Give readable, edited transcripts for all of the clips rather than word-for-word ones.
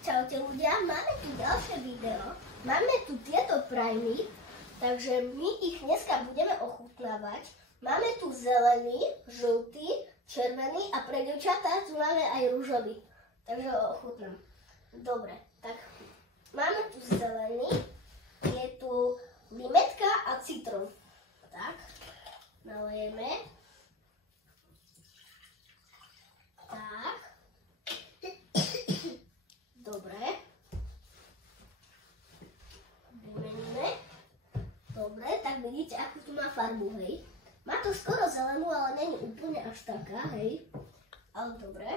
Čaute ľudia, máme tu ďalšie video. Máme tu tieto prajmy, takže my ich dneska budeme ochutnávať. Máme tu zelený, žltý, červený a pre dievčatá tu máme aj ružový. Takže ho ochutnám. Dobre, tak máme tu zelený, je tu limetka a citrón. Tak, nalejeme. Tak. Dobre. Vymeníme. Dobre, tak vidíte, akú tu má farbu, hej. Má to skoro zelenú, ale není úplne až taká, hej. Ale dobre.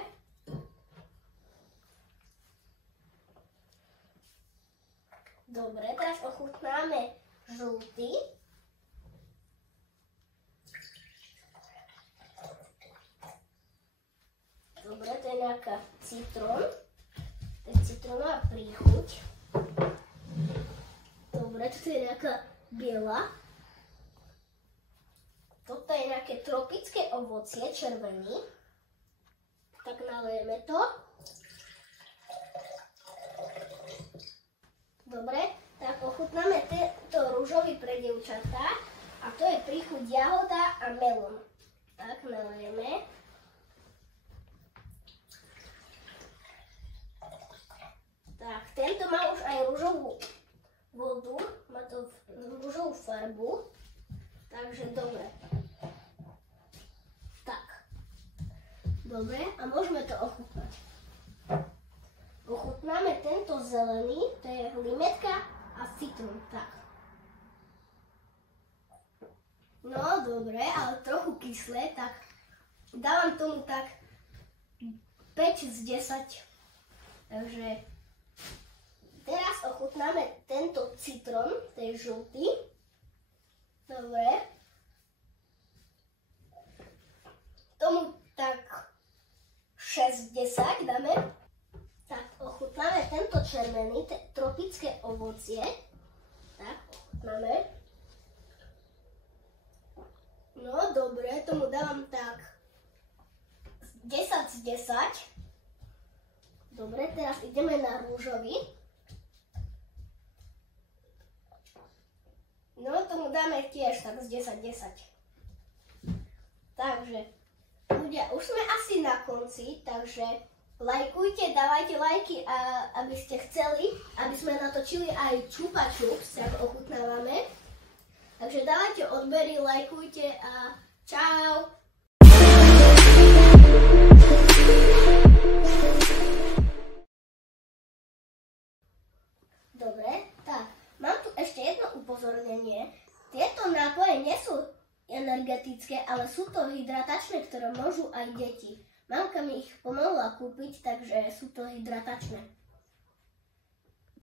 Dobre, teraz ochutnáme žltý. Dobre, to je nejaká citrón. To je citrónová príchuť. Dobre, toto je nejaká biela. Toto je nejaké tropické ovocie, červený. Tak nalejeme to. Dobre, tak ochutnáme tento ružový pre dievčatá. A to je príchuť jahoda a melón. Tak nalejeme. Tak, tento má už aj ružovú vodu, má to ružovú farbu, takže dobre. Tak, dobre, a môžeme to ochutnať. Ochutnáme tento zelený, to je limetka a citrón, tak. No, dobre, ale trochu kyslé, tak dávam tomu tak 5 z 10, takže teraz ochutnáme tento citrón, to je žltý. Dobre. Tomu tak 6 z 10 dáme. Tak ochutnáme tento červený, tropické ovocie. Tak, ochutnáme. No dobre, tomu dávam tak 10 z 10. Dobre, teraz ideme na rúžový. No, tomu dáme tiež tak z 10-10. Takže, ľudia, už sme asi na konci, takže lajkujte, dávajte lajky, aby ste chceli, aby sme natočili aj Chupa Chups, ako ochutnávame. Takže dávajte odbery, lajkujte a čau! Dobre, tak, mám tu ešte jedno upozornenie. Tieto nápoje nie sú energetické, ale sú to hydratačné, ktoré môžu aj deti. Mamka mi ich pomohla kúpiť, takže sú to hydratačné.